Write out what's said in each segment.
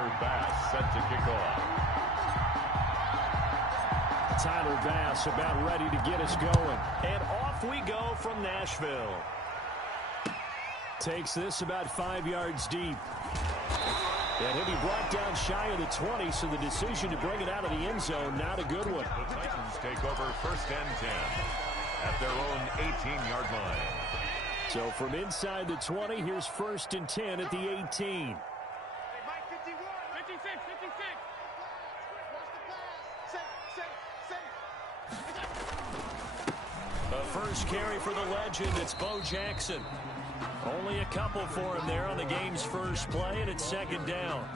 Tyler Bass set to kick off. Tyler Bass about ready to get us going. And off we go from Nashville. Takes this about 5 yards deep. And he'll be brought down shy of the 20, so the decision to bring it out of the end zone, not a good one. The Titans take over 1st and 10 at their own 18-yard line. So from inside the 20, here's 1st and 10 at the 18. The first carry for the legend, it's Bo Jackson. Only a couple for him there on the game's first play, and it's 2nd down.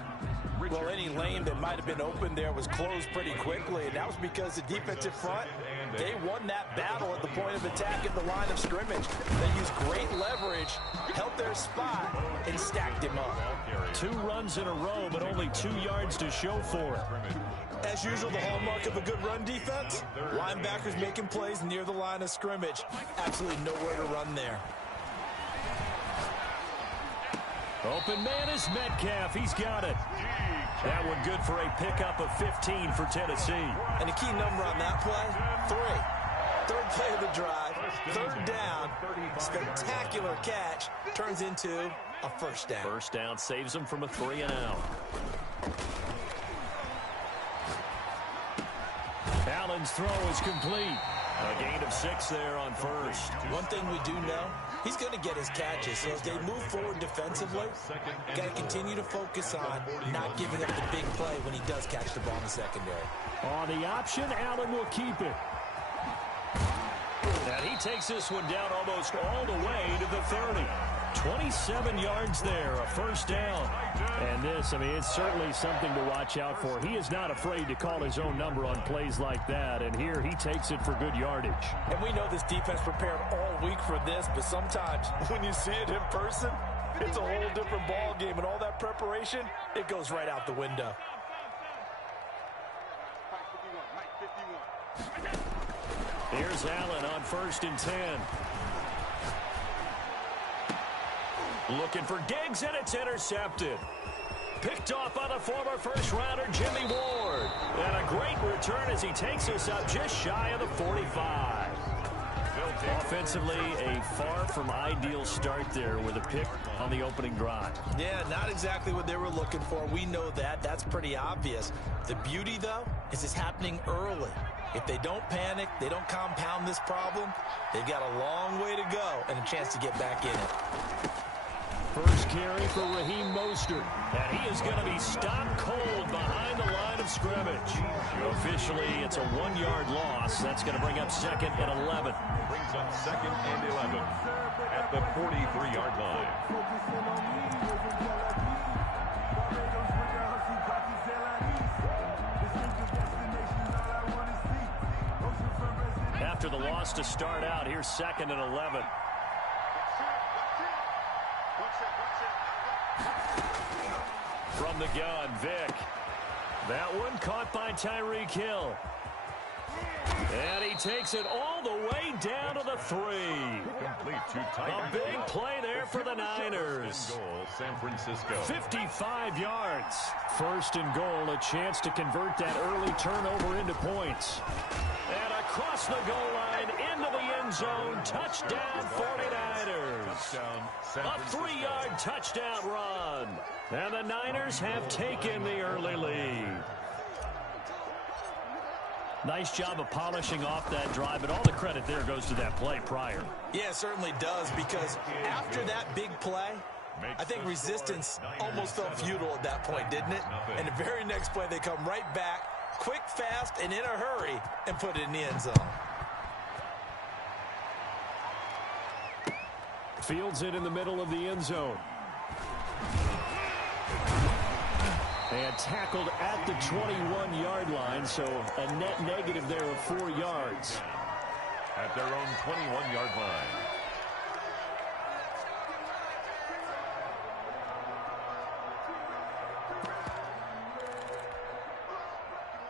Well, any lane that might have been open there was closed pretty quickly, and that was because the defensive front, they won that battle at the point of attack at the line of scrimmage. They used great leverage, held their spot, and stacked him up. 2 runs in a row, but only 2 yards to show for it. As usual, the hallmark of a good run defense, linebackers making plays near the line of scrimmage. Absolutely nowhere to run there. Open man is Metcalf. He's got it. That one good for a pickup of 15 for Tennessee. And the key number on that play, 3. 3rd play of the drive, 3rd down, spectacular catch, turns into a 1st down. 1st down saves them from a 3 and out. Allen's throw is complete. A gain of 6 there on 1st. One thing we do know, he's going to get his catches. So as they move forward defensively, got to continue to focus on not giving up the big play when he does catch the ball in the secondary. On the option, Allen will keep it. And he takes this one down almost all the way to the 30. 27 yards there, a 1st down. And this, I mean, it's certainly something to watch out for. He is not afraid to call his own number on plays like that, and here he takes it for good yardage. And we know this defense prepared all week for this, but sometimes when you see it in person, it's a whole different ball game, and all that preparation, it goes right out the window. Here's Allen on 1st and 10. Looking for Diggs, and it's intercepted. Picked off by the former first-rounder Jimmy Ward. And a great return as he takes us up just shy of the 45. Offensively, a far from ideal start there with a pick on the opening drive. Yeah, not exactly what they were looking for. We know that. That's pretty obvious. The beauty, though, is it's happening early. If they don't panic, they don't compound this problem, they've got a long way to go and a chance to get back in it. First carry for Raheem Mostert. And he is going to be stopped cold behind the line of scrimmage. Officially, it's a 1-yard loss. That's going to bring up 2nd and 11. Brings up 2nd and 11 at the 43-yard line. After the loss to start out, here's 2nd and 11. From the gun, Vick. That one caught by Tyreek Hill. And he takes it all the way down to the 3. Complete to A big play there for the Niners. Goal, San Francisco. 55 yards. 1st and goal, a chance to convert that early turnover into points. And across the goal line, into the end zone, touchdown 49ers. A 3-yard touchdown run. And the Niners have taken the early lead. Nice job of polishing off that drive, but all the credit there goes to that play prior. Yeah, it certainly does, because after that big play, I think resistance almost felt futile at that point, didn't it? And the very next play, they come right back, quick, fast, and in a hurry, and put it in the end zone. Fields it in the middle of the end zone. And tackled at the 21-yard line, so a net negative there of 4 yards. At their own 21-yard line.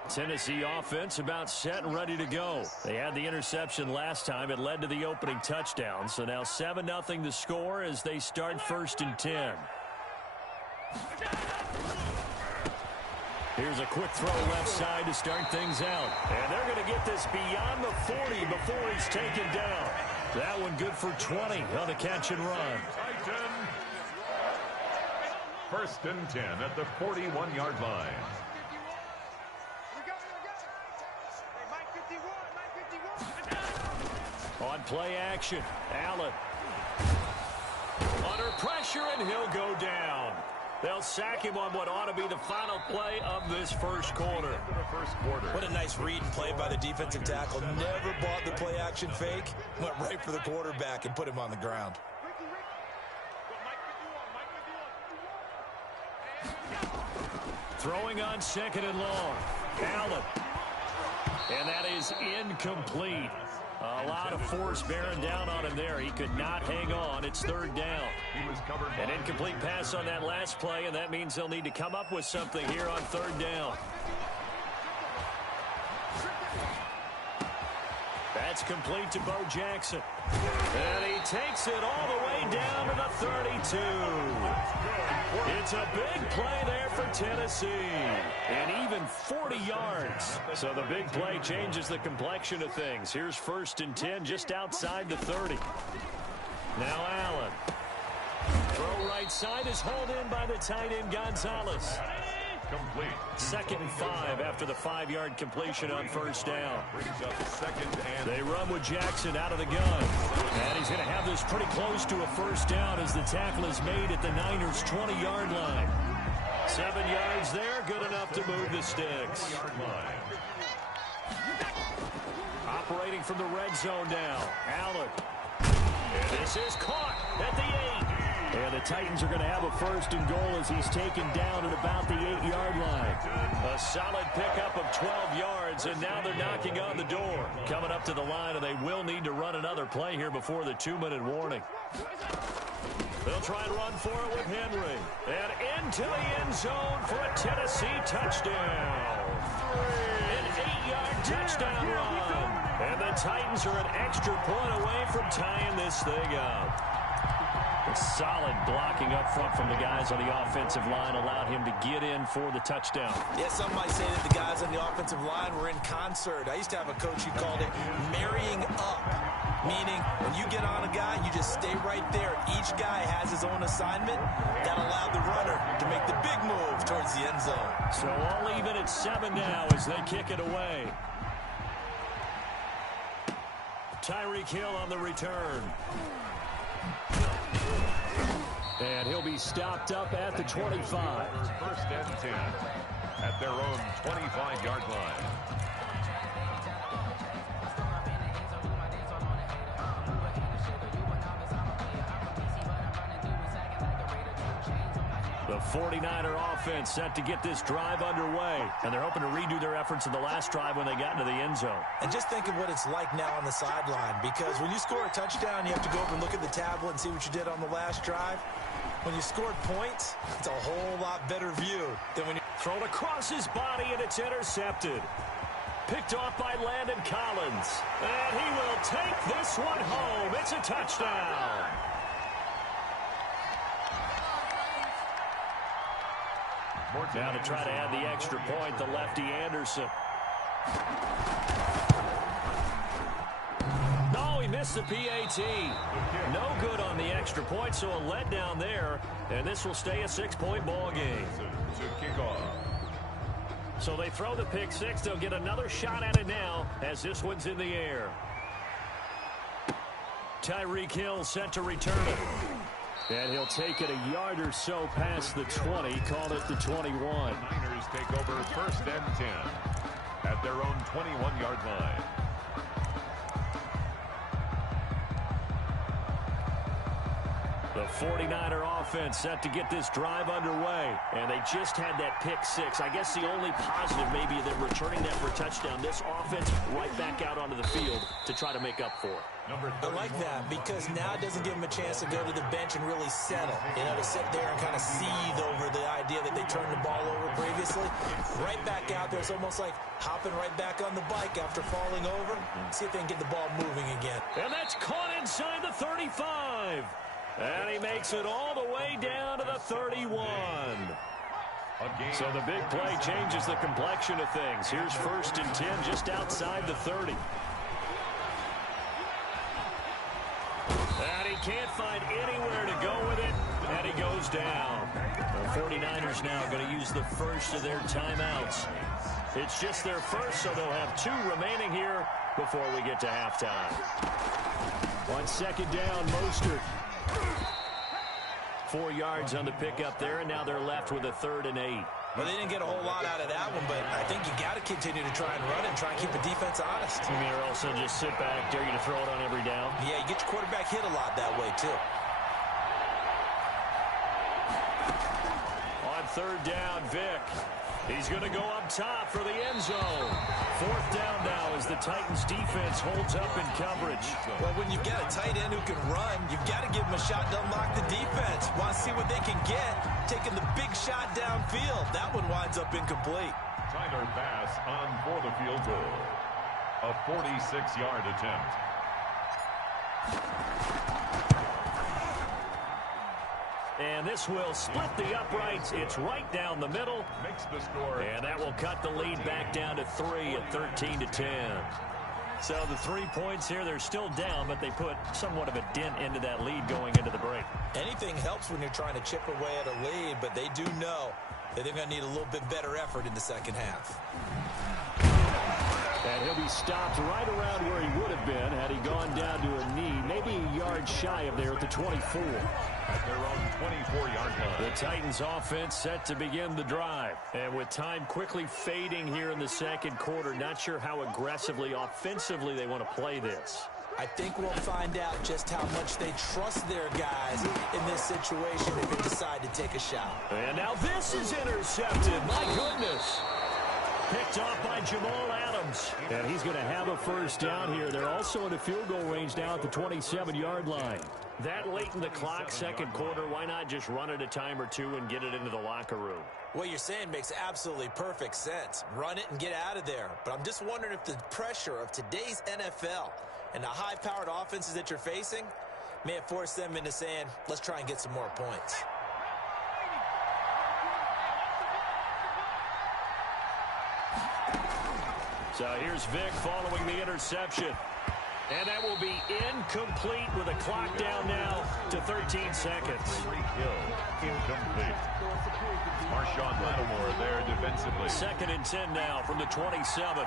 Tennessee offense about set and ready to go. They had the interception last time. It led to the opening touchdown. So now 7-0 the score as they start 1st and 10. Here's a quick throw left side to start things out. And they're going to get this beyond the 40 before he's taken down. That one good for 20 on the catch and run. First and 10 at the 41-yard line. On play action, Allen. Under pressure, and he'll go down. They'll sack him on what ought to be the final play of this first quarter. What a nice read and play by the defensive tackle. Never bought the play action fake. Went right for the quarterback and put him on the ground. Throwing on second and long. Allen. And that is incomplete. A lot of force bearing down on him there. He could not hang on. It's third down. An incomplete pass on that last play, and that means they'll need to come up with something here on third down. That's complete to Bo Jackson. And he takes it all the way down to the 32. It's a big play there for Tennessee. And even 40 yards. So the big play changes the complexion of things. Here's first and 10 just outside the 30. Now Allen. Throw right side is hauled in by the tight end Gonzalez. Complete. Second and 5 after the 5-yard completion on first down. They run with Jackson out of the gun. And he's going to have this pretty close to a first down as the tackle is made at the Niners' 20-yard line. 7 yards there, good enough to move the sticks. Operating from the red zone now, Allen. And this is caught at the 8. And the Titans are going to have a first and goal as he's taken down at about the 8-yard line. A solid pickup of 12 yards, and now they're knocking on the door. Coming up to the line, and they will need to run another play here before the 2-minute warning. They'll try and run for it with Henry. And into the end zone for a Tennessee touchdown. An 8-yard touchdown run. And the Titans are an extra point away from tying this thing up. Solid blocking up front from the guys on the offensive line allowed him to get in for the touchdown. Yeah, some might say that the guys on the offensive line were in concert. I used to have a coach who called it marrying up, meaning when you get on a guy, you just stay right there. Each guy has his own assignment. That allowed the runner to make the big move towards the end zone. So all even at 7 now as they kick it away. Tyreek Hill on the return. And he'll be stopped up at the 25. First and 10 at their own 25-yard line. The 49er offense set to get this drive underway. And they're hoping to redo their efforts in the last drive when they got into the end zone. And just think of what it's like now on the sideline. Because when you score a touchdown, you have to go over and look at the tablet and see what you did on the last drive. When you scored points, it's a whole lot better view than when you thrown across his body, and it's intercepted. Picked off by Landon Collins. And he will take this one home. It's a touchdown. Now to try to add the extra point, the lefty Anderson. No, he missed the PAT. No good on the extra point, so a letdown there. And this will stay a 6-point ball game. To kick off. So they throw the pick six. They'll get another shot at it now as this one's in the air. Tyreek Hill set to return it. And he'll take it a yard or so past the 20, call it the 21. The Niners take over first and 10 at their own 21-yard line. The 49er offense set to get this drive underway. And they just had that pick six. I guess the only positive maybe that returning that for a touchdown. This offense right back out onto the field to try to make up for it. I like that because now it doesn't give them a chance to go to the bench and really settle. You know, to sit there and kind of seethe over the idea that they turned the ball over previously. Right back out there. It's almost like hopping right back on the bike after falling over. See if they can get the ball moving again. And that's caught inside the 35. And he makes it all the way down to the 31. So the big play changes the complexion of things. Here's 1st and 10 just outside the 30. And he can't find anywhere to go with it, and he goes down. The 49ers now going to use the first of their timeouts. It's just their first, so they'll have 2 remaining here before we get to halftime. On 2nd down, Mostert. 4 yards on the pickup there, and now they're left with a 3rd and 8. Well, they didn't get a whole lot out of that one, but I think you got to continue to try and run and try and keep the defense honest. You mean, or also just sit back, dare you to throw it on every down? Yeah, you get your quarterback hit a lot that way, too. On 3rd down, Vick. He's going to go up top for the end zone. 4th down now as the Titans defense holds up in coverage. Well, when you've got a tight end who can run, you've got to give him a shot to unlock the defense. Want to see what they can get, taking the big shot downfield. That one winds up incomplete. Tyler Bass on for the field goal. A 46-yard attempt. And this will split the uprights. It's right down the middle. Makes the score. And that will cut the lead back down to 3 at 13-10. So the 3 points here, they're still down, but they put somewhat of a dent into that lead going into the break. Anything helps when you're trying to chip away at a lead, but they do know that they're going to need a little bit better effort in the second half. And he'll be stopped right around where he would have been had he gone down to a knee, maybe a yard shy of there at the 24. At their own 24-yard line. The Titans offense set to begin the drive. And with time quickly fading here in the second quarter, not sure how aggressively, offensively they want to play this. I think we'll find out just how much they trust their guys in this situation if they decide to take a shot. And now this is intercepted. My goodness. Picked off by Jamal Adams. And he's going to have a first down here. They're also in a field goal range now at the 27-yard line. That late in the clock, second quarter, why not just run it a time or two and get it into the locker room? What you're saying makes absolutely perfect sense. Run it and get out of there. But I'm just wondering if the pressure of today's NFL and the high-powered offenses that you're facing may have forced them into saying, let's try and get some more points. So here's Vick following the interception. And that will be incomplete with a clock down now to 13 seconds. Incomplete. Marshawn Lattimore there defensively. 2nd and 10 now from the 27.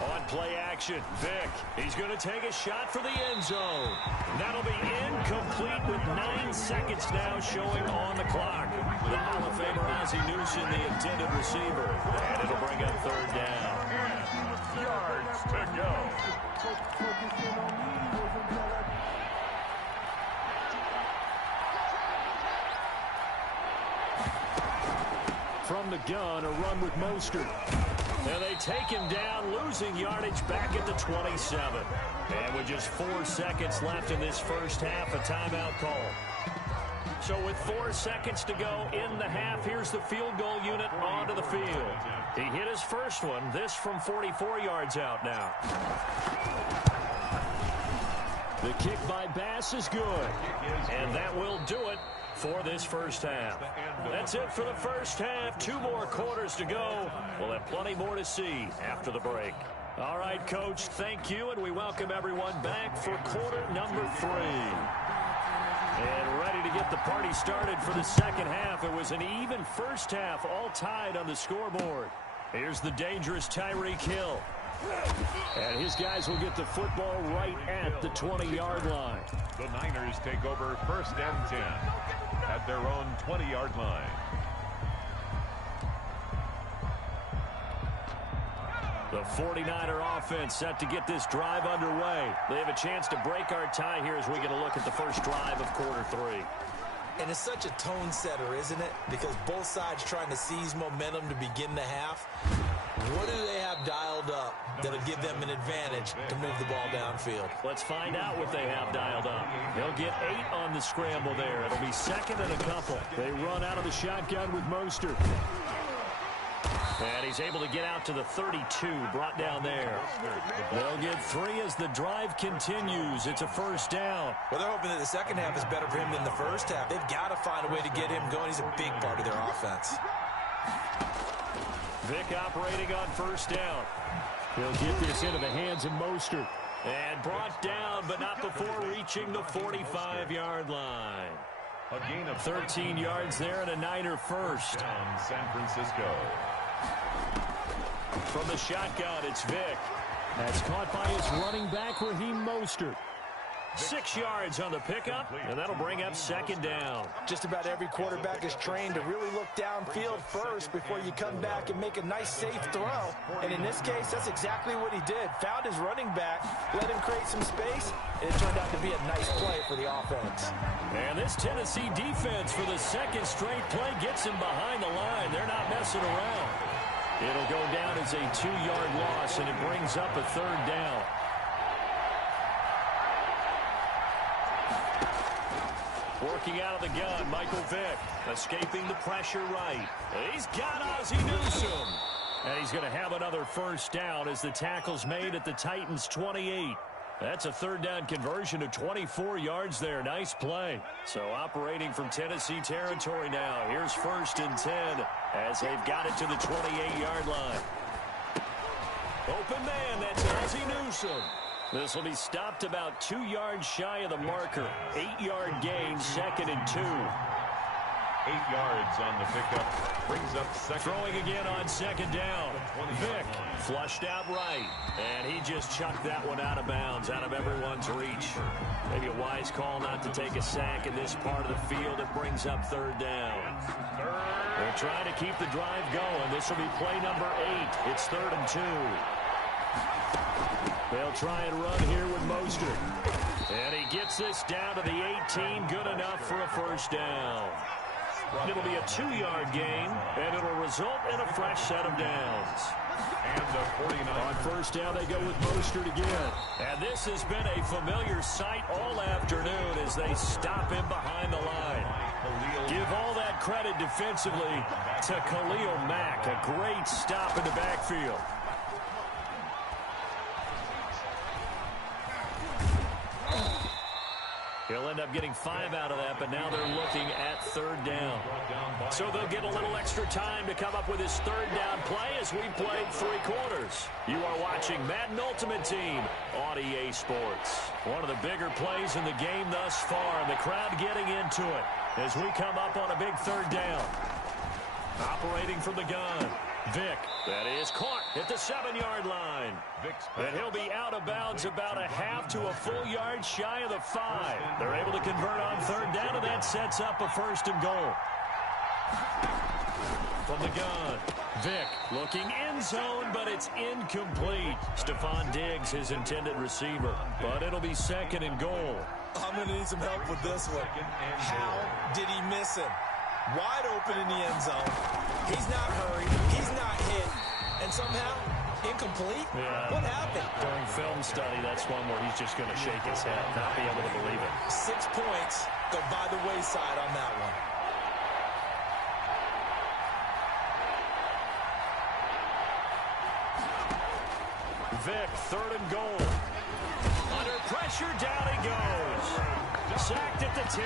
On play action, Vick. He's going to take a shot for the end zone. That'll be incomplete with 9 seconds now showing on the clock. The Hall of Famer Ozzie Newsome, the intended receiver. And it'll bring up 3rd down. Yards to go. From the gun, a run with Mostert. And they take him down, losing yardage back at the 27. And with just 4 seconds left in this first half, a timeout call. So with 4 seconds to go in the half, here's the field goal unit onto the field. He hit his first one, this from 44 yards out now. The kick by Bass is good. And that will do it for this first half. That's it for the first half. 2 more quarters to go. We'll have plenty more to see after the break. All right, Coach, thank you, and we welcome everyone back for quarter number 3. And ready to get the party started for the second half. It was an even first half, all tied on the scoreboard. Here's the dangerous Tyreek Hill. And his guys will get the football right at the 20-yard line. The Niners take over 1st and 10 at their own 20-yard line. The 49er offense set to get this drive underway. They have a chance to break our tie here as we get a look at the first drive of quarter 3. And it's such a tone setter, isn't it? Because both sides trying to seize momentum to begin the half. What do they have dialed up that'll give them an advantage to move the ball downfield? Let's find out what they have dialed up. They'll get 8 on the scramble there. It'll be 2nd and a couple. They run out of the shotgun with Mostert. And he's able to get out to the 32, brought down there. They'll get 3 as the drive continues. It's a first down. Well, they're hoping that the second half is better for him than the first half. They've got to find a way to get him going. He's a big part of their offense. Vick operating on first down. He'll get this into the hands of Mostert. And brought down, but not before reaching the 45-yard line. A gain of 13 yards there and a Niner first. Down San Francisco. From the shotgun, it's Vick. That's caught by his running back, Raheem Mostert. 6 yards on the pickup, and that'll bring up second down. Just about every quarterback is trained to really look downfield first before you come back and make a nice, safe throw. And in this case, that's exactly what he did. Found his running back, let him create some space, and it turned out to be a nice play for the offense. And this Tennessee defense for the second straight play gets him behind the line. They're not messing around. It'll go down as a 2-yard loss, and it brings up a third down. Working out of the gun, Michael Vick, escaping the pressure right. He's got Ozzie Newsome. And he's going to have another first down as the tackle's made at the Titans' 28. That's a third down conversion of 24 yards there. Nice play. So operating from Tennessee territory now. Here's 1st and 10 as they've got it to the 28-yard line. Open man, that's Ozzie Newsome. This will be stopped about 2 yards shy of the marker. 8-yard gain, 2nd and 2. 8 yards on the pickup. Brings up second. Throwing again on second down. Vick flushed out right. And he just chucked that one out of bounds, out of everyone's reach. Maybe a wise call not to take a sack in this part of the field. It brings up third down. They're trying to keep the drive going. This will be play number 8. It's 3rd and 2. They'll try and run here with Mostert. And he gets this down to the 18. Good enough for a first down. It'll be a 2-yard gain, and it'll result in a fresh set of downs. And the 49. On first down, they go with Mostert again. And this has been a familiar sight all afternoon as they stop him behind the line. Give all that credit defensively to Khalil Mack. A great stop in the backfield. He'll end up getting 5 out of that, but now they're looking at third down. So they'll get a little extra time to come up with his third down play as we played 3 quarters. You are watching Madden Ultimate Team on EA Sports. One of the bigger plays in the game thus far, and the crowd getting into it as we come up on a big third down. Operating from the gun, Vick. That is caught at the 7-yard line. And he'll be out of bounds about a half to a full yard shy of the 5. They're able to convert on third down, and that sets up a 1st and goal. From the gun, Vick looking end zone, but it's incomplete. Stephon Diggs, his intended receiver. But it'll be 2nd and goal. I'm going to need some help with this one. How did he miss him? Wide open in the end zone. He's not hurried. He's not hit. And somehow, incomplete? Yeah. What happened? During film study, that's one where he's just going to shake his head, not be able to believe it. 6 points go by the wayside on that one. Vick, 3rd and goal. Under pressure, down he goes. Sacked at the 10.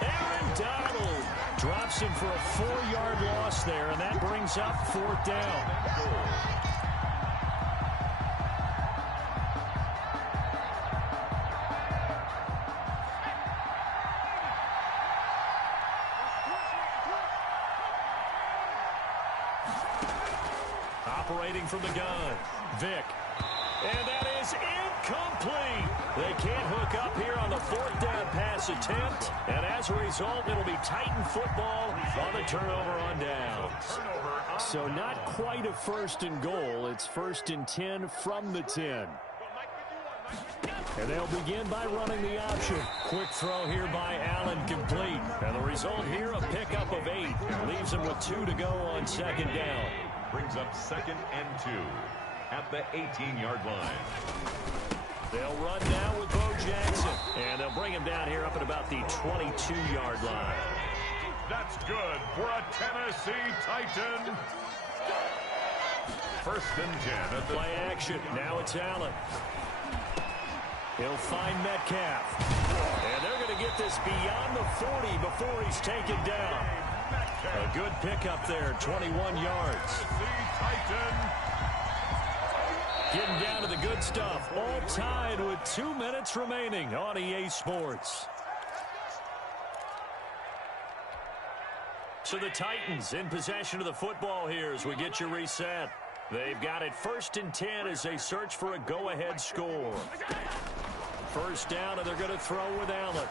Aaron Donald drops him for a 4-yard loss there, and that brings up 4th down. Operating from the gun, Vick. And that is incomplete. They can't hook up here on the 4th down pass attempt. And as a result, it'll be Titan football on the turnover on downs. So not quite a 1st and goal. It's 1st and 10 from the 10. And they'll begin by running the option. Quick throw here by Allen, complete. And the result here, a pickup of 8. Leaves them with 2 to go on 2nd down. Brings up 2nd and 2 at the 18-yard line. They'll run now with Bo Jackson. And they'll bring him down here up at about the 22-yard line. That's good for a Tennessee Titan. first and 10 at the play action. Now it's Allen. He'll find Metcalf. And they're going to get this beyond the 40 before he's taken down. A good pickup there, 21 yards. Getting down to the good stuff. All tied with 2 minutes remaining on EA Sports. So the Titans in possession of the football here as we get you reset. They've got it first and 10 as they search for a go-ahead score. First down, and they're going to throw with Allen.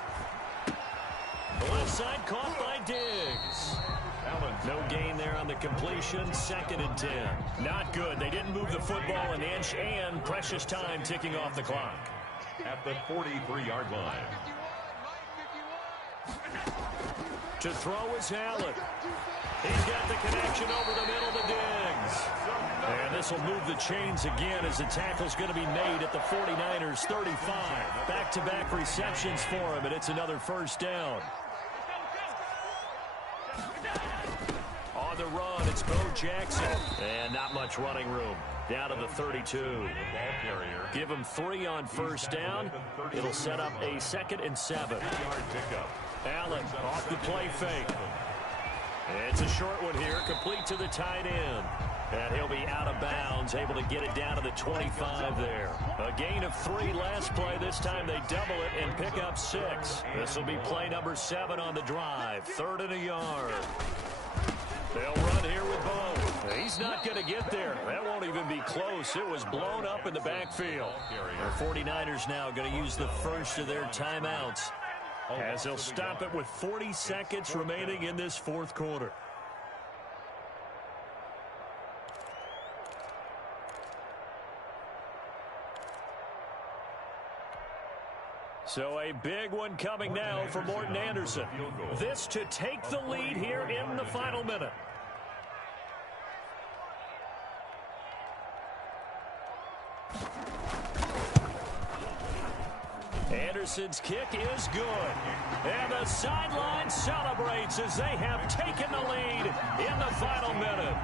The left side caught by Diggs. No gain there on the completion. Second and 10. Not good. They didn't move the football an inch, and precious time ticking off the clock. at the 43-yard line. To throw is Allen. He's got the connection over the middle to Diggs. And this will move the chains again as the tackle's going to be made at the 49ers 35. Back-to-back receptions for him, and it's another first down. On the run, it's Bo Jackson. And not much running room. Down to the 32. Give him 3 on first down. It'll set up a 2nd and 7. Allen off the play fake. It's a short one here, complete to the tight end. And he'll be out of bounds, able to get it down to the 25 there. A gain of 3 last play. This time they double it and pick up 6. This will be play number 7 on the drive. 3rd and a yard. They'll run here with Bo. He's not going to get there. That won't even be close. It was blown up in the backfield. The 49ers now going to use the first of their timeouts, as they'll stop it with 40 seconds remaining in this 4th quarter. So a big one coming now for Morton Anderson. This to take the lead here in the final minute. Anderson's kick is good. And the sideline celebrates as they have taken the lead in the final minute.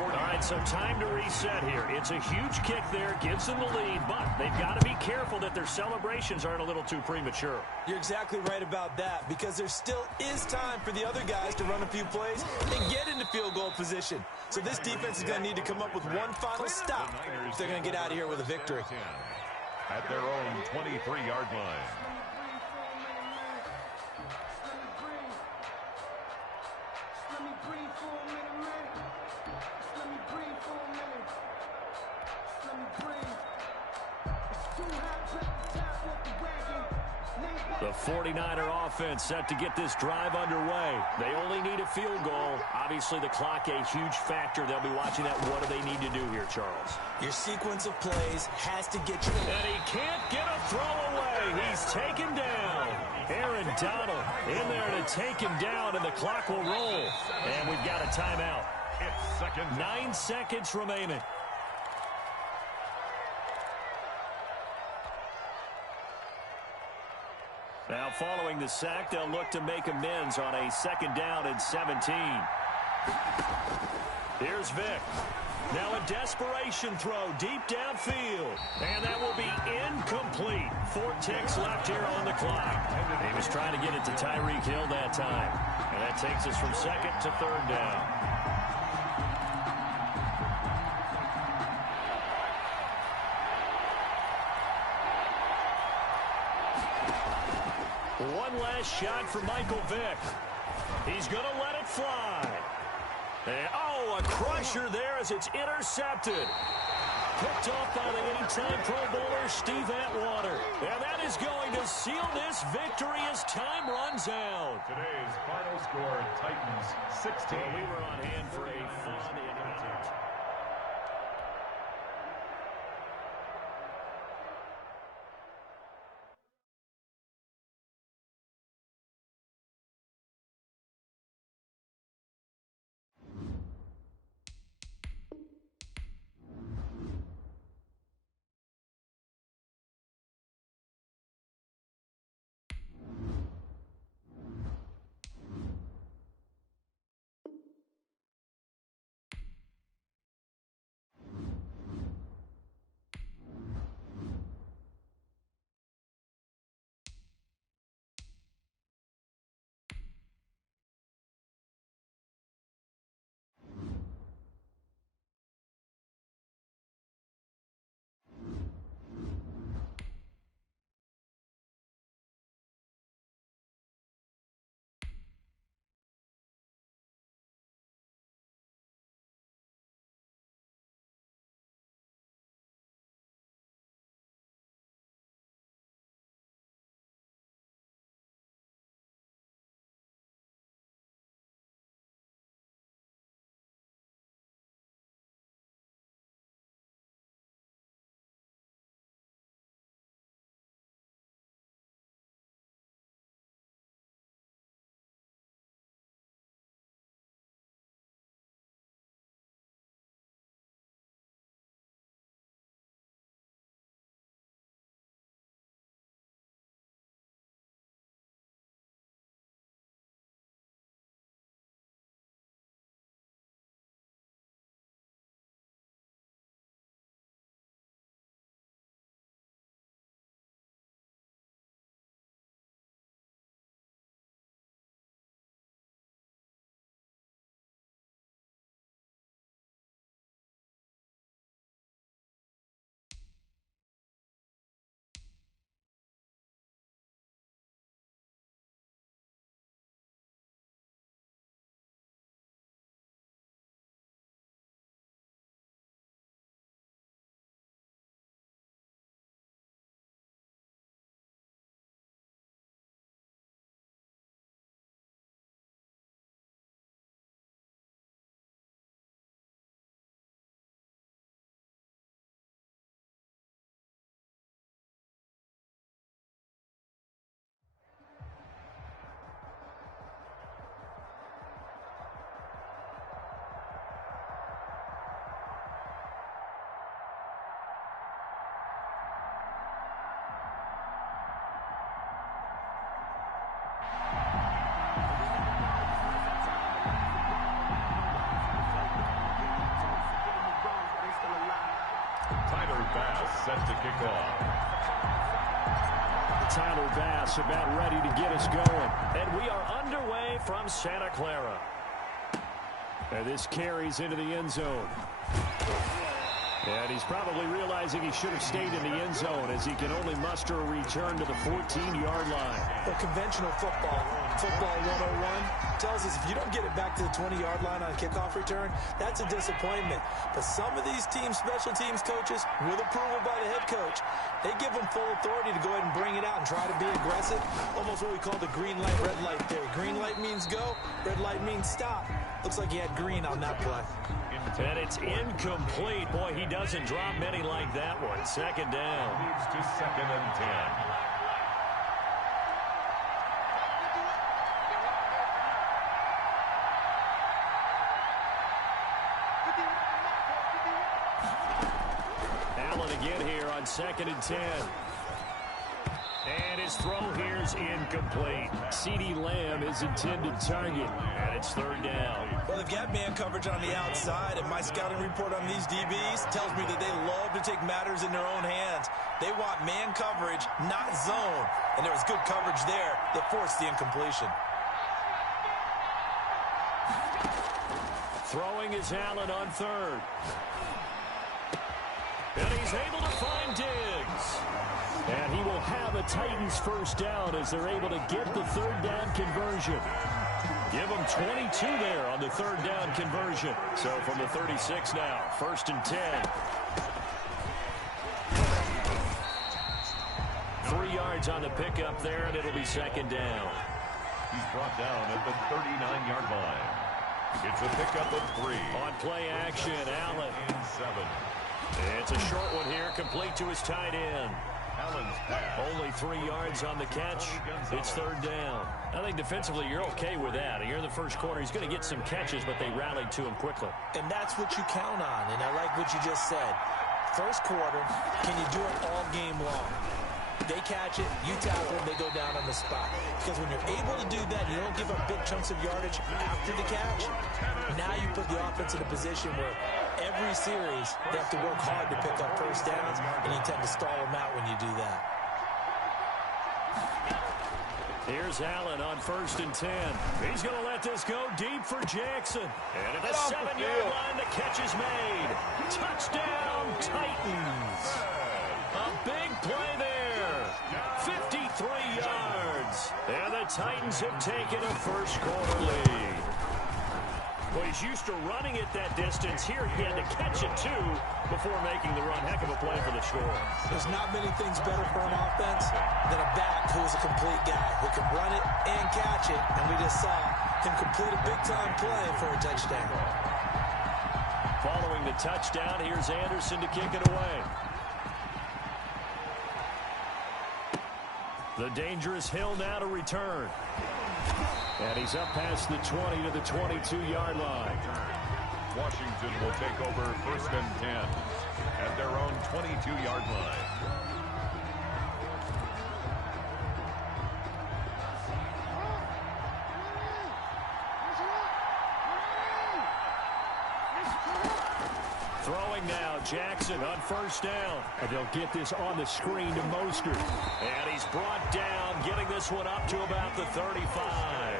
All right, so time to reset here. It's a huge kick there, gives them the lead, but they've got to be careful that their celebrations aren't a little too premature. You're exactly right about that, because there still is time for the other guys to run a few plays and get into field goal position. So this defense is going to need to come up with one final stop if they're going to get out of here with a victory. At their own 23-yard line. The 49er offense set to get this drive underway. They only need a field goal. Obviously, the clock a huge factor. They'll be watching that. What do they need to do here, Charles? Your sequence of plays has to get you. And he can't get a throw away. He's taken down. Aaron Donald in there to take him down, and the clock will roll. And we've got a timeout. It's 9 seconds remaining. Now, following the sack, they'll look to make amends on a 2nd down and 17. Here's Vick. Now a desperation throw deep downfield. And that will be incomplete. 4 ticks left here on the clock. He was trying to get it to Tyreek Hill that time. And that takes us from 2nd to 3rd down. One last shot for Michael Vick. He's going to let it fly. And, a crusher there as it's intercepted. Picked off by the 8-time Pro Bowler Steve Atwater. And that is going to seal this victory as time runs out. Today's final score, Titans 16. Well, we were on hand for a fun Tyler Bass set to kick off. Tyler Bass about ready to get us going. And we are underway from Santa Clara. And this carries into the end zone. And he's probably realizing he should have stayed in the end zone as he can only muster a return to the 14-yard line. Well, conventional football 101, tells us if you don't get it back to the 20-yard line on a kickoff return, that's a disappointment. But some of these special teams coaches, with approval by the head coach, they give them full authority to go ahead and bring it out and try to be aggressive. Almost what we call the green light, red light theory. Green light means go, red light means stop. Looks like he had green on that play. And it's incomplete. Boy, he doesn't drop many like that one. Second down. Moves to 2nd and 10. Allen again here on 2nd and 10. And his throw here is incomplete. CeeDee Lamb is intended target, and it's 3rd down. Well, they've got man coverage on the outside, and my scouting report on these DBs tells me that they love to take matters in their own hands. They want man coverage, not zone. And there was good coverage there that forced the incompletion. Throwing is Allen on 3rd. And he's able to find Diggs. And he will have a Titans first down as they're able to get the 3rd down conversion. Give them 22 there on the 3rd down conversion. So from the 36 now, 1st and 10. 3 yards on the pickup there, and it'll be 2nd down. He's brought down at the 39-yard line. It's a pickup of 3. On play action, Allen. 7. It's a short one here, complete to his tight end. Allen's pass. Only 3 yards on the catch. It's 3rd down. I think defensively you're okay with that. You're in the first quarter. He's going to get some catches, but they rallied to him quickly. And that's what you count on, and I like what you just said. First quarter, can you do it all game long? They catch it, you tackle them, they go down on the spot. Because when you're able to do that, you don't give up big chunks of yardage after the catch. Now you put the offense in a position where every series they have to work hard to pick up first downs, and you tend to stall them out when you do that. Here's Allen on 1st and 10. He's going to let this go deep for Jackson. And at the 7-yard line, the catch is made. Touchdown, Titans. A big play there. 53 yards. And the Titans have taken a first quarter lead. Well, he's used to running it that distance. Here he had to catch it, too, before making the run. Heck of a play for the score. There's not many things better for an offense than a back who is a complete guy who can run it and catch it. And we just saw him complete a big-time play for a touchdown. Following the touchdown, here's Anderson to kick it away. The dangerous Hill now to return. And he's up past the 20 to the 22-yard line. Washington will take over 1st and 10 at their own 22-yard line. Throwing now, Jackson on 1st down. And they'll get this on the screen to Mostert. And he's brought down, getting this one up to about the 35.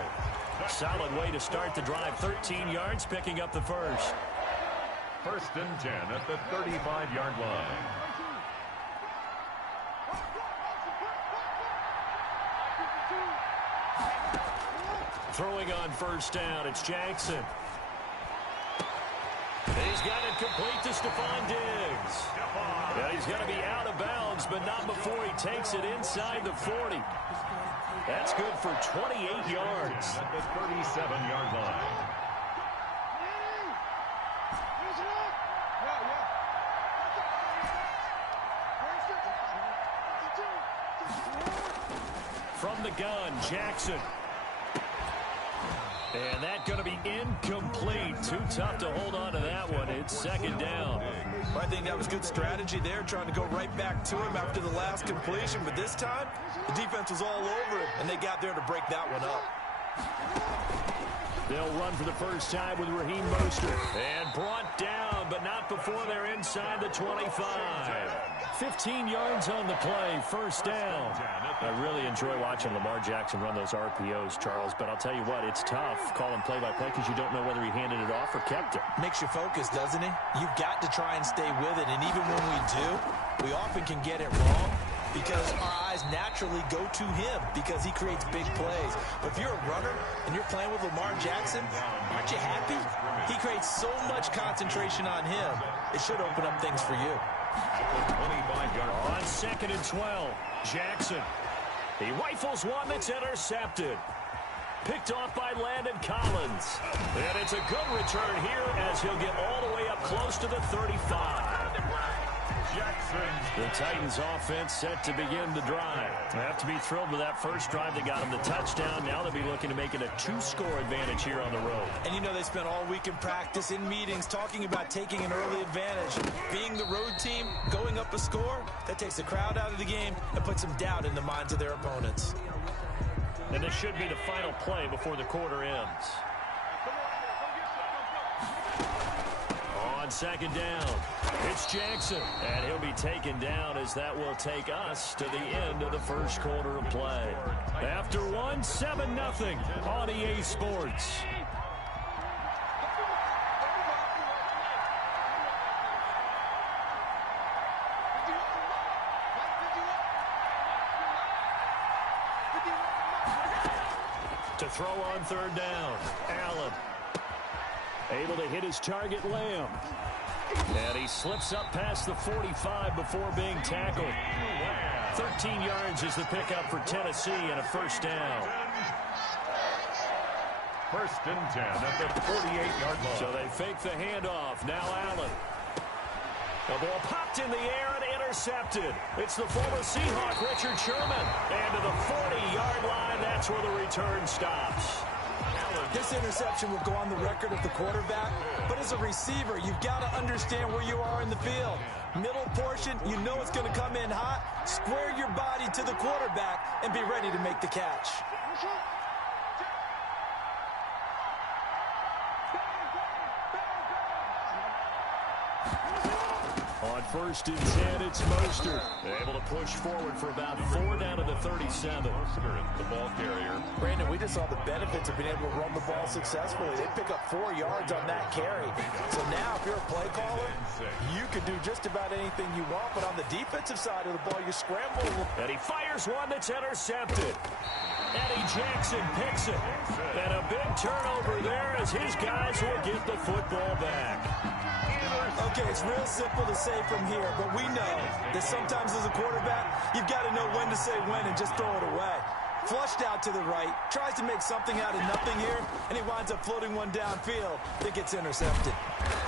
Solid way to start the drive. 13 yards, picking up the first. 1st and 10 at the 35-yard line. Throwing on 1st down, it's Jackson. He's got it complete to Stephon Diggs. Yeah, he's got to be out of bounds, but not before he takes it inside the 40. That's good for 28 yards. At the 37-yard line. From the gun, Jackson. And that's going to be incomplete. Too tough to hold on to that one. It's 2nd down. Well, I think that was good strategy there, trying to go right back to him after the last completion. But this time, the defense was all over it, and they got there to break that one up. They'll run for the first time with Raheem Mostert. And brought down, but not before they're inside the 25. 15 yards on the play, first down. I really enjoy watching Lamar Jackson run those RPOs, Charles, but I'll tell you what, it's tough calling play-by-play because you don't know whether he handed it off or kept it. Makes you focus, doesn't it? You've got to try and stay with it, and even when we do, we often can get it wrong because our eyes naturally go to him because he creates big plays. But if you're a runner and you're playing with Lamar Jackson, aren't you happy? He creates so much concentration on him. It should open up things for you. On 2nd and 12, Jackson. He rifles one that's intercepted. Picked off by Landon Collins. And it's a good return here as he'll get all the way up close to the 35. The Titans offense set to begin the drive. They have to be thrilled with that first drive. They got him the touchdown. Now they'll be looking to make it a 2-score advantage here on the road. And you know they spent all week in practice, in meetings, talking about taking an early advantage. Being the road team, going up a score, that takes the crowd out of the game and puts some doubt in the minds of their opponents. And this should be the final play before the quarter ends. On 2nd down, it's Jackson, and he'll be taken down as that will take us to the end of the first quarter of play. After one, 7-0 on EA Sports. To throw on 3rd down, Allen. Able to hit his target, Lamb. And he slips up past the 45 before being tackled. 13 yards is the pickup for Tennessee and a first down. 1st and 10 at the 48-yard line. So they fake the handoff. Now Allen. The ball popped in the air and intercepted. It's the former Seahawk, Richard Sherman. And to the 40-yard line, that's where the return stops. This interception will go on the record of the quarterback, but as a receiver, you've got to understand where you are in the field. Middle portion, you know it's going to come in hot. Square your body to the quarterback and be ready to make the catch. On 1st and 10, it's Mostert. Able to push forward for about 4 down to the 37. The ball carrier. Brandon, we just saw the benefits of being able to run the ball successfully. They pick up 4 yards on that carry. So now, if you're a play caller, you can do just about anything you want. But on the defensive side of the ball, you're scrambling. And he fires one that's intercepted. Eddie Jackson picks it. And a big turnover there as his guys will get the football back. Okay, it's real simple to say from here, but we know that sometimes as a quarterback, you've got to know when to say when and just throw it away. Flushed out to the right, tries to make something out of nothing here, and he winds up floating one downfield that gets intercepted.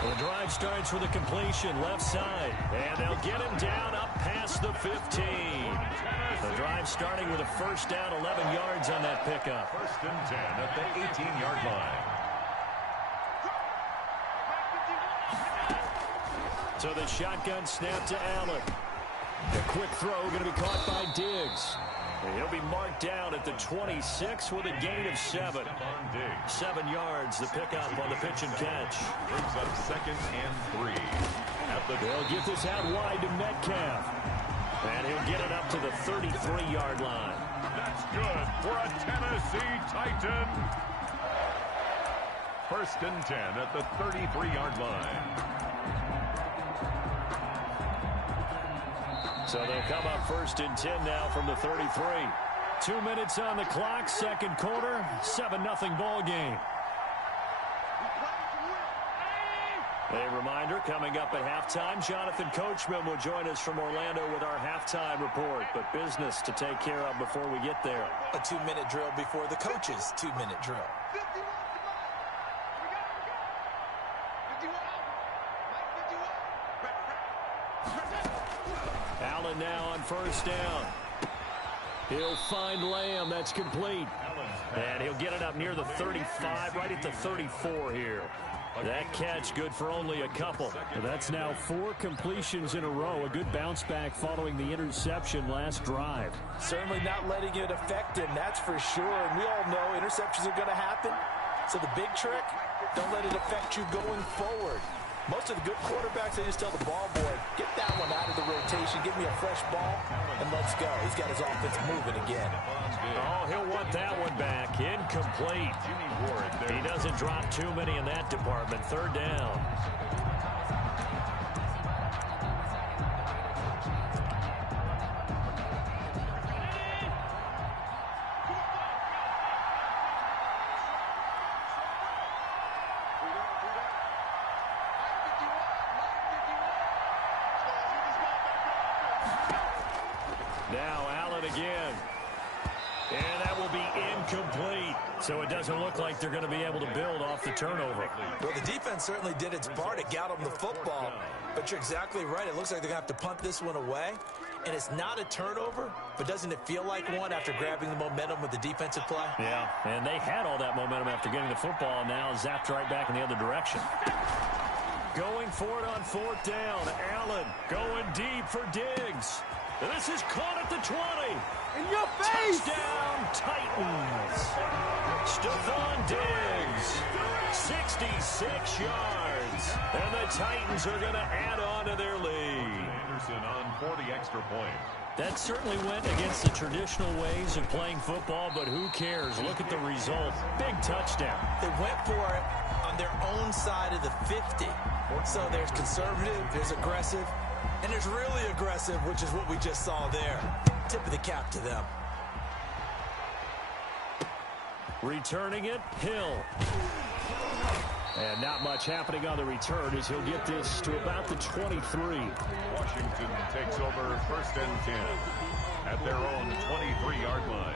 The drive starts with a completion left side, and they'll get him down up past the 15. The drive starting with a first down, 11 yards on that pickup. 1st and 10 at the 18-yard line. So the shotgun snap to Allen. A quick throw going to be caught by Diggs. And he'll be marked down at the 26 with a gain of 7. 7 yards, the pickup on the pitch and catch. Brings up 2nd and 3. They'll get this out wide to Metcalf. And he'll get it up to the 33-yard line. That's good for a Tennessee Titan. 1st and 10 at the 33-yard line. So they'll come up 1st and 10 now from the 33. 2 minutes on the clock, 2nd quarter, 7-0 ball game. A reminder, coming up at halftime, Jonathan Coachman will join us from Orlando with our halftime report. But business to take care of before we get there. A 2-minute drill before the coach's 2-minute drill. Allen now on 1st down. He'll find Lamb. That's complete. And he'll get it up near the 35, right at the 34 here. That catch good for only a couple. That's now 4 completions in a row. A good bounce back following the interception last drive. Certainly not letting it affect him, that's for sure. And we all know interceptions are going to happen. So the big trick, don't let it affect you going forward. Most of the good quarterbacks, they just tell the ball boy, get that one out of the rotation, give me a fresh ball, and let's go. He's got his offense moving again. Oh, he'll want that one back. Incomplete. He doesn't drop too many in that department. Third down. Now Allen again. And that will be incomplete. So it doesn't look like they're going to be able to build off the turnover. Well, the defense certainly did its part to get them the football. But you're exactly right. It looks like they're going to have to punt this one away. And it's not a turnover, but doesn't it feel like one after grabbing the momentum with the defensive play? Yeah, and they had all that momentum after getting the football, and now zapped right back in the other direction. Going for it on fourth down. Allen going deep for Diggs. And this is caught at the 20. In your face! Touchdown, Titans. Stephon Diggs, 66 yards. And the Titans are going to add on to their lead. Anderson on 40 extra points. That certainly went against the traditional ways of playing football, but who cares? Look at the result. Big touchdown. They went for it on their own side of the 50. So there's conservative, there's aggressive, and there's really aggressive, which is what we just saw there. Tip of the cap to them. Returning it, Hill. And not much happening on the return as he'll get this to about the 23. Washington takes over 1st and 10 at their own 23-yard line.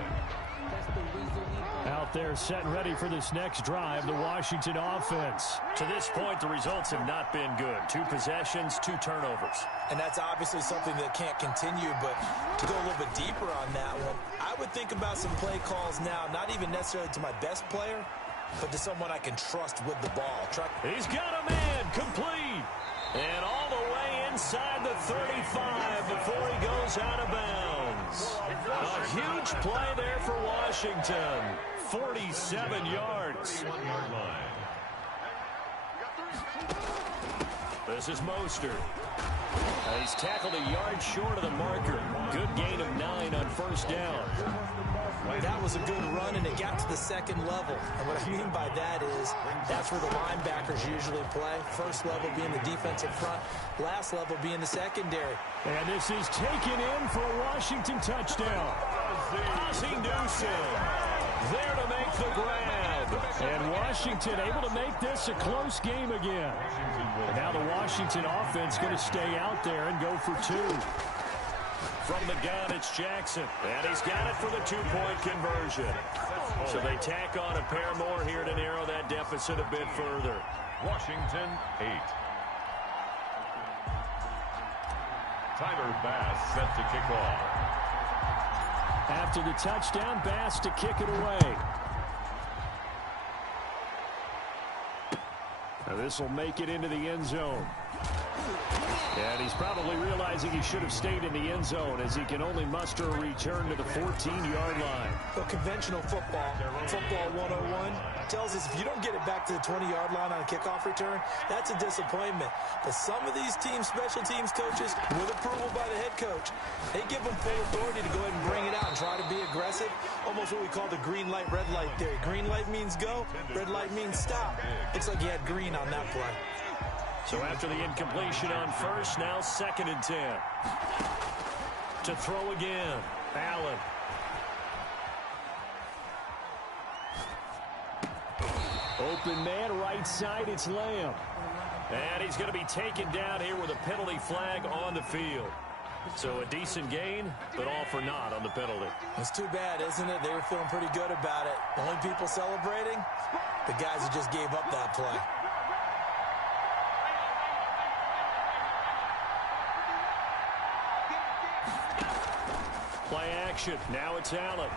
Out there set and ready for this next drive, the Washington offense. To this point, the results have not been good. 2 possessions, 2 turnovers. And that's obviously something that can't continue, but to go a little bit deeper on that one, I would think about some play calls now, not even necessarily to my best player, but to someone I can trust with the ball. He's got a man, complete. And all the way inside the 35 before he goes out of bounds. A huge play there for Washington. 47 yards. 1-yard line. This is Mostert. He's tackled a yard short of the marker. Good gain of 9 on 1st down. That was a good run, and it got to the 2nd level. And what I mean by that is that's where the linebackers usually play. First level being the defensive front, last level being the secondary. And this is taken in for a Washington touchdown. Ozzie Newsome there to make the grab. And Washington able to make this a close game again. And now the Washington offense going to stay out there and go for 2. From the gun, it's Jackson. And he's got it for the 2-point conversion. So they tack on a pair more here to narrow that deficit a bit further. Washington 8. Tyler Bass set to kick off. After the touchdown, Bass to kick it away. Now this will make it into the end zone. And he's probably realizing he should have stayed in the end zone as he can only muster a return to the 14-yard line. Well, conventional football 101, tells us if you don't get it back to the 20-yard line on a kickoff return, that's a disappointment. But some of these teams, special teams coaches, with approval by the head coach, they give them full authority to go ahead and bring it out and try to be aggressive, almost what we call the green light, red light theory. Green light means go, red light means stop. Looks like he had green on that play. So after the incompletion on 1st, now 2nd and 10. To throw again, Allen. Open man, right side, it's Lamb. And he's going to be taken down here with a penalty flag on the field. So a decent gain, but all for naught on the penalty. It's too bad, isn't it? They were feeling pretty good about it. The only people celebrating, the guys who just gave up that play. Play action. Now it's Allen.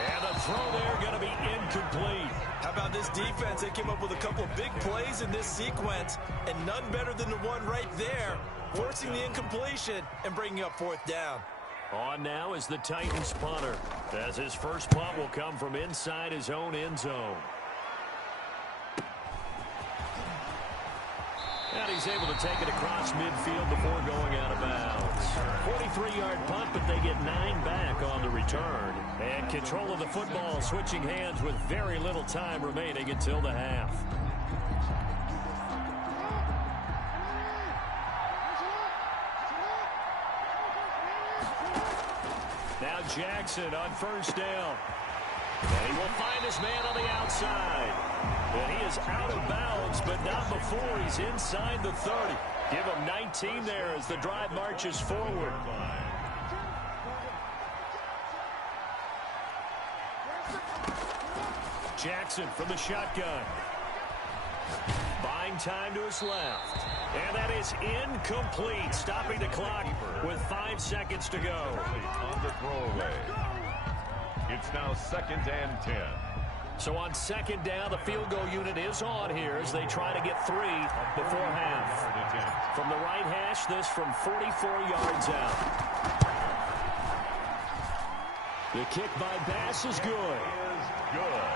And the throw there going to be incomplete. How about this defense? They came up with a couple of big plays in this sequence, and none better than the one right there, forcing the incompletion and bringing up 4th down. On now is the Titans punter, as his first punt will come from inside his own end zone. And he's able to take it across midfield before going out of bounds. 43-yard punt, but they get 9 back on the return. And control of the football switching hands with very little time remaining until the half. Now Jackson on first down. And he will find his man on the outside. And he is out of bounds, but not before he's inside the 30. Give him 19 there as the drive marches forward. Jackson from the shotgun. Buying time to his left. And that is incomplete, stopping the clock with 5 seconds to go. On the throwaway. It's now 2nd and 10. So on 2nd down, the field goal unit is on here as they try to get 3 before half. From the right hash, this from 44 yards out. The kick by Bass is good.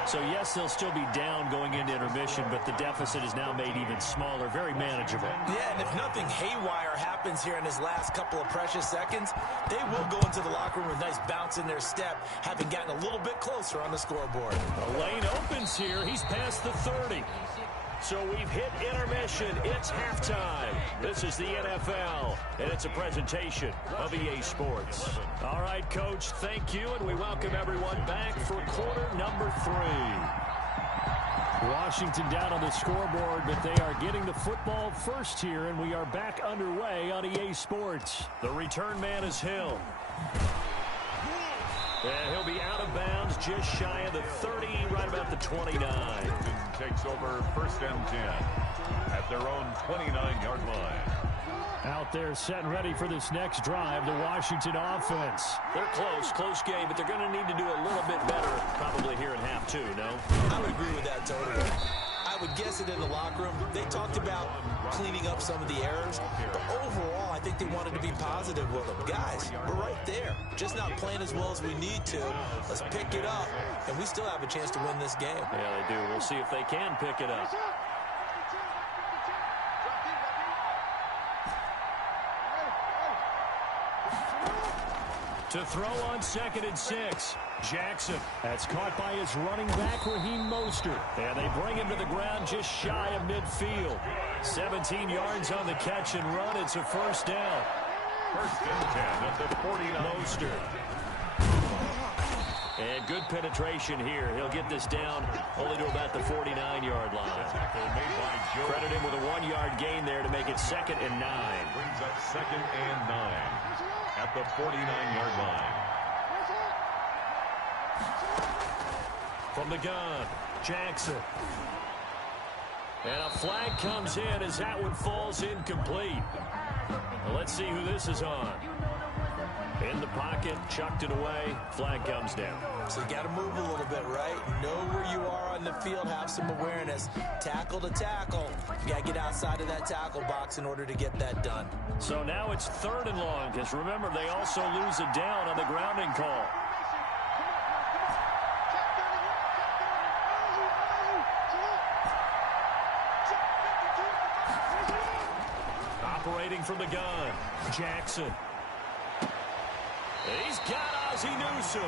So, yes, they'll still be down going into intermission, but the deficit is now made even smaller, very manageable. Yeah, and if nothing haywire happens here in his last couple of precious seconds, they will go into the locker room with a nice bounce in their step, having gotten a little bit closer on the scoreboard. The lane opens here. He's past the 30. So we've hit intermission. It's halftime. This is the NFL, and it's a presentation of EA Sports. All right, Coach, thank you, and we welcome everyone back for quarter number 3. Washington down on the scoreboard, but they are getting the football first here, and we are back underway on EA Sports. The return man is Hill. And he'll be out of bounds just shy of the 30, right about the 29. Takes over 1st and 10 at their own 29-yard line. Out there set and ready for this next drive, the Washington offense. They're close game, but they're going to need to do a little bit better probably here in half 2, no? I would agree with that totally. I would guess it in the locker room. They talked about cleaning up some of the errors, but overall, I think they wanted to be positive with them. Guys, we're right there. Just not playing as well as we need to. Let's pick it up, and we still have a chance to win this game. Yeah, they do. We'll see if they can pick it up. To throw on 2nd and 6. Jackson. That's caught by his running back, Raheem Mostert. And they bring him to the ground just shy of midfield. 17 yards on the catch and run. It's a first down. 1st and 10 at the 49. Mostert. And good penetration here. He'll get this down only to about the 49-yard line. Credit him with a 1-yard gain there to make it 2nd and 9. Brings up 2nd and 9 at the 49-yard line. From the gun, Jackson. And a flag comes in as that one falls incomplete. Well, let's see who this is on. In the pocket, chucked it away, flag comes down. So you got to move a little bit, right? Know where you are on the field, have some awareness. Tackle to tackle. You got to get outside of that tackle box in order to get that done. So now it's 3rd and long, because remember, they also lose a down on the grounding call. Operating from the gun, Jackson. He's got Ozzie Newsome.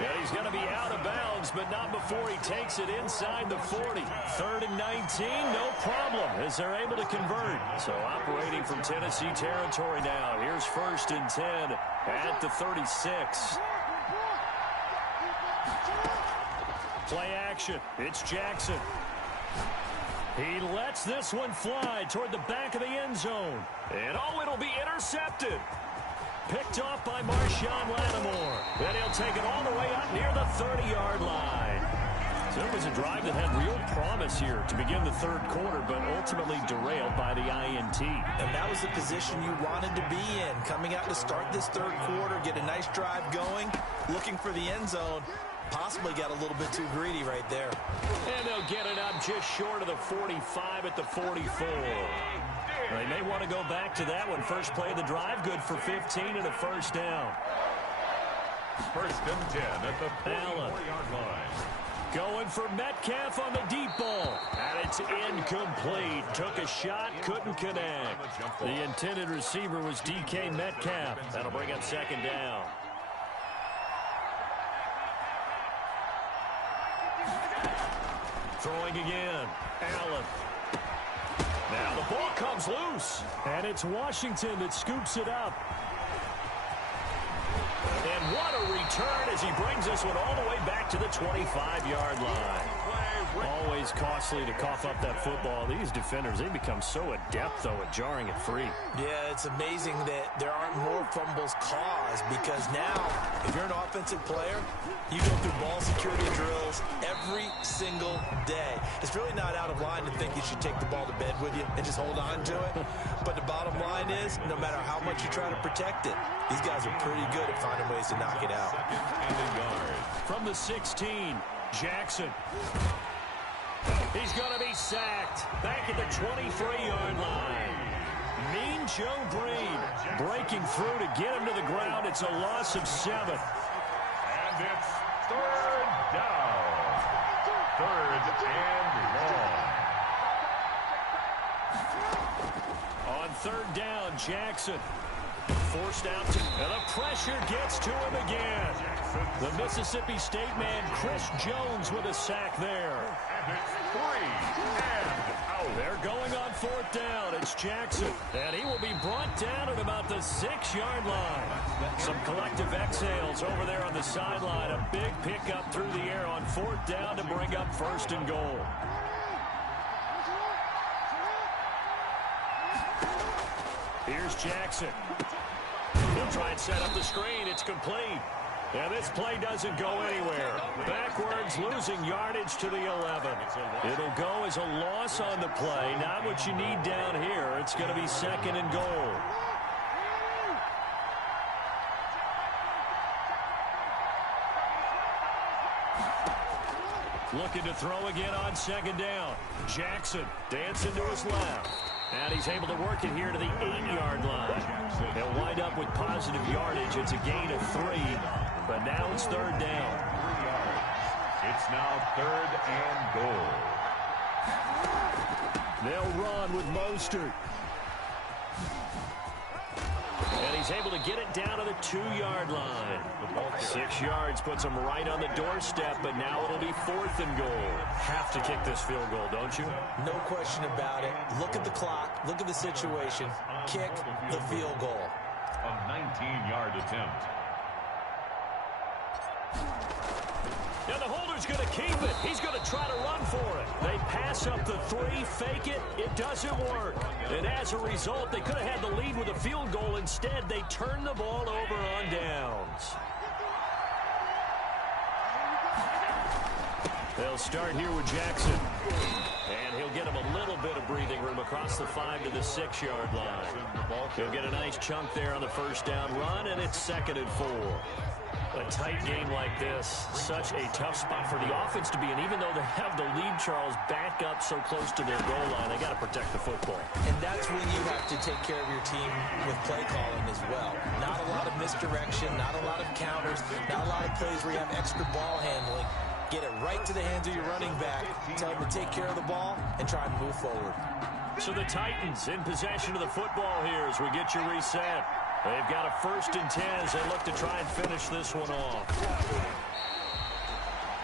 And he's going to be out of bounds, but not before he takes it inside the 40. 3rd and 19, no problem, as they're able to convert. So operating from Tennessee territory now. Here's 1st and 10 at the 36. Play action. It's Jackson. He lets this one fly toward the back of the end zone. And oh, it'll be intercepted. Picked off by Marshawn Lattimore. And he'll take it all the way up near the 30-yard line. So it was a drive that had real promise here to begin the 3rd quarter, but ultimately derailed by the INT. And that was the position you wanted to be in. Coming out to start this 3rd quarter, get a nice drive going, looking for the end zone. Possibly got a little bit too greedy right there. And they'll get it up just short of the 45 at the 44. They may want to go back to that one. First play of the drive, good for 15 and a first down. First and 10 at the 44-yard line. Going for Metcalf on the deep ball. And it's incomplete. Took a shot, couldn't connect. The intended receiver was DK Metcalf. That'll bring up second down. Throwing again. Allen. Now the ball comes loose. And it's Washington that scoops it up. And what a return as he brings this one all the way back to the 25-yard line. Always costly to cough up that football. These defenders, they become so adept, though, at jarring it free. Yeah, it's amazing that there aren't more fumbles caused because now, if you're an offensive player, you go through ball security drills every single day. It's really not out of line to think you should take the ball to bed with you and just hold on to it. But the bottom line is, no matter how much you try to protect it, these guys are pretty good at finding ways to knock it out. From the 16, Jackson. He's going to be sacked back at the 23-yard line. Mean Joe Breed breaking through to get him to the ground. It's a loss of 7. And it's third down. Third and long. On third down, Jackson. Forced out to, and the pressure gets to him again. The Mississippi State man, Chris Jones, with a sack there. And it's 3 and out. They're going on fourth down. It's Jackson, and he will be brought down at about the 6-yard line. Some collective exhales over there on the sideline. A big pickup through the air on fourth down to bring up first and goal. Here's Jackson. He'll try and set up the screen. It's complete. And this play doesn't go anywhere. Backwards, losing yardage to the 11. It'll go as a loss on the play. Not what you need down here. It's going to be second and goal. Looking to throw again on second down. Jackson dancing to his left. And he's able to work it here to the 8-yard line. He'll wind up with positive yardage. It's a gain of 3, but now it's third down. It's now third and goal. They'll run with Mostert. And he's able to get it down to the 2-yard line. 6 yards puts him right on the doorstep, but now it'll be fourth and goal. Have to kick this field goal, don't you? No question about it. Look at the clock. Look at the situation. Kick the field goal. A 19-yard attempt. Now the holder's going to keep it. He's going to try to run for it. They pass up the 3, fake it. It doesn't work. And as a result, they could have had the lead with a field goal. Instead, they turn the ball over on downs. They'll start here with Jackson. And he'll get him a little bit of breathing room across the 5 to the 6-yard line. He'll get a nice chunk there on the first down run, and it's second and 4. A tight game like this, such a tough spot for the offense to be in. Even though they have the lead, Charles, back up so close to their goal line, they got to protect the football. And that's when you have to take care of your team with play calling as well. Not a lot of misdirection, not a lot of counters, not a lot of plays where you have extra ball handling. Get it right to the hands of your running back. Tell him to take care of the ball and try and move forward. So the Titans in possession of the football here as we get you reset. They've got a first and 10 as they look to try and finish this one off.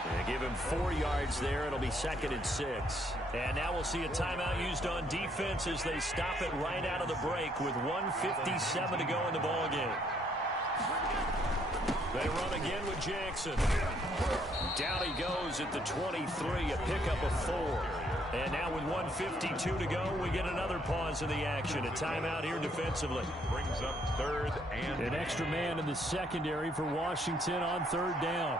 They give him 4 yards there. It'll be second and 6. And now we'll see a timeout used on defense as they stop it right out of the break with 1:57 to go in the ballgame. They run again with Jackson. Down he goes at the 23, a pickup of 4. And now with 1:52 to go, we get another pause in the action. A timeout here defensively. Brings up third and an extra man in the secondary for Washington on third down.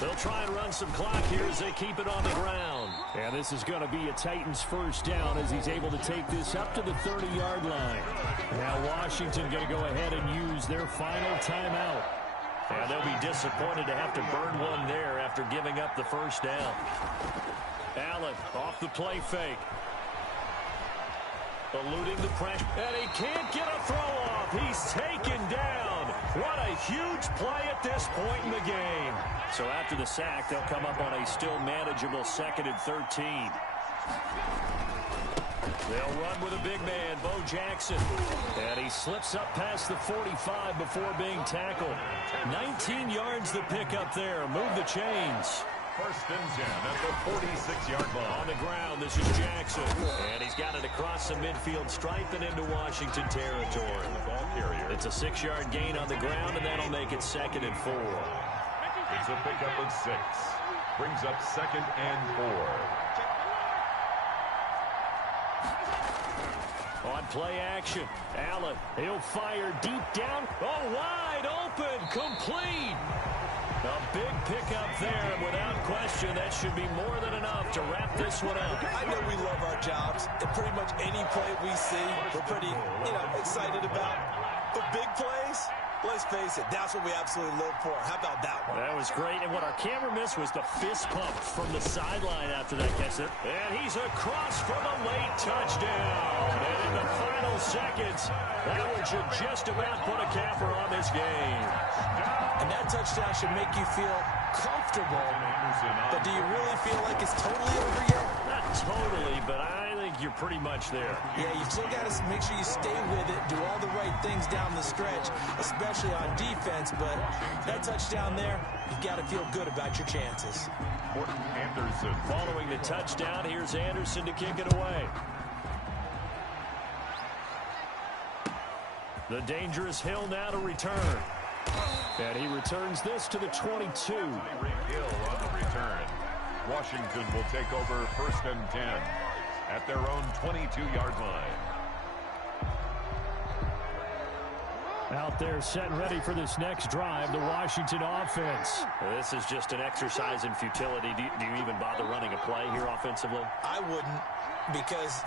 They'll try and run some clock here as they keep it on the ground. And this is going to be a Titans first down as he's able to take this up to the 30-yard line. Now Washington going to go ahead and use their final timeout. And they'll be disappointed to have to burn one there after giving up the first down. Allen off the play fake. eluding the pressure. And he can't get a throw off. He's taken down. What a huge play at this point in the game. So after the sack, they'll come up on a still manageable 2nd and 13. They'll run with a big man, Bo Jackson. And he slips up past the 45 before being tackled. 19 yards to pick up there. Move the chains. 1st and 10 at the 46-yard line. On the ground, this is Jackson. And he's got it across the midfield stripe and into Washington territory. It's a 6-yard gain on the ground, and that'll make it 2nd and 4. It's a pickup of 6. Brings up 2nd and 4. On play action, Allen, he'll fire deep down. Oh, wide open, complete. A big pickup there, and without question, that should be more than enough to wrap this one up. I know we love our jobs, and pretty much any play we see, we're pretty, excited about. But big plays, let's face it, that's what we absolutely live for. How about that one? That was great, and what our camera missed was the fist pump from the sideline after that catch. And he's across for the late touchdown. And in the final seconds, that one should just about put a capper on this game. And that touchdown should make you feel comfortable. But do you really feel like it's totally over yet? Not totally, but I think you're pretty much there. Yeah, you still got to make sure you stay with it, do all the right things down the stretch, especially on defense. But that touchdown there, you've got to feel good about your chances. Anderson. Following the touchdown, here's Anderson to kick it away. The dangerous Hill now to return. And he returns this to the 22. Hill on the return. Washington will take over 1st and 10 at their own 22-yard line. Out there set and ready for this next drive, the Washington offense. This is just an exercise in futility. Do you even bother running a play here offensively? I wouldn't, because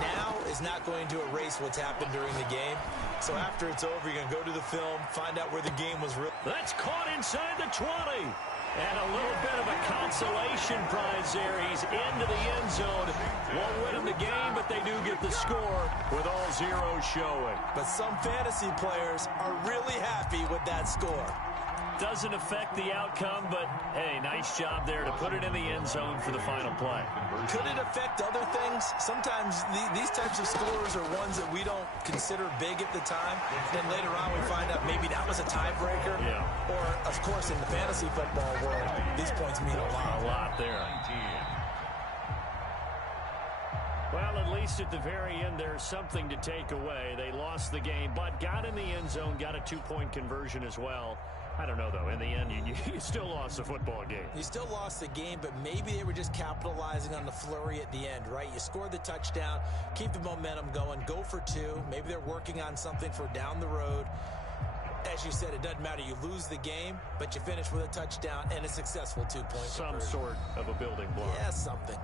now is not going to erase what's happened during the game. So after it's over, you're going to go to the film, find out where the game was real. That's caught inside the 20. And a little bit of a consolation prize there. He's into the end zone. Won't win him the game, but they do get the score with all zeros showing. But some fantasy players are really happy with that score. Doesn't affect the outcome, but, hey, nice job there to put it in the end zone for the final play. Could it affect other things? Sometimes these types of scores are ones that we don't consider big at the time. Then later on we find out maybe that was a tiebreaker. Yeah. Or, of course, in the fantasy football world, these points mean a lot. A lot there. Well, at least at the very end, there's something to take away. They lost the game, but got in the end zone, got a 2-point conversion as well. I don't know, though. In the end, you still lost the football game. You still lost the game, but maybe they were just capitalizing on the flurry at the end, right? You scored the touchdown, keep the momentum going, go for 2. Maybe they're working on something for down the road. As you said, it doesn't matter. You lose the game, but you finish with a touchdown and a successful 2-point conversion. Some sort of a building block. Yeah, something.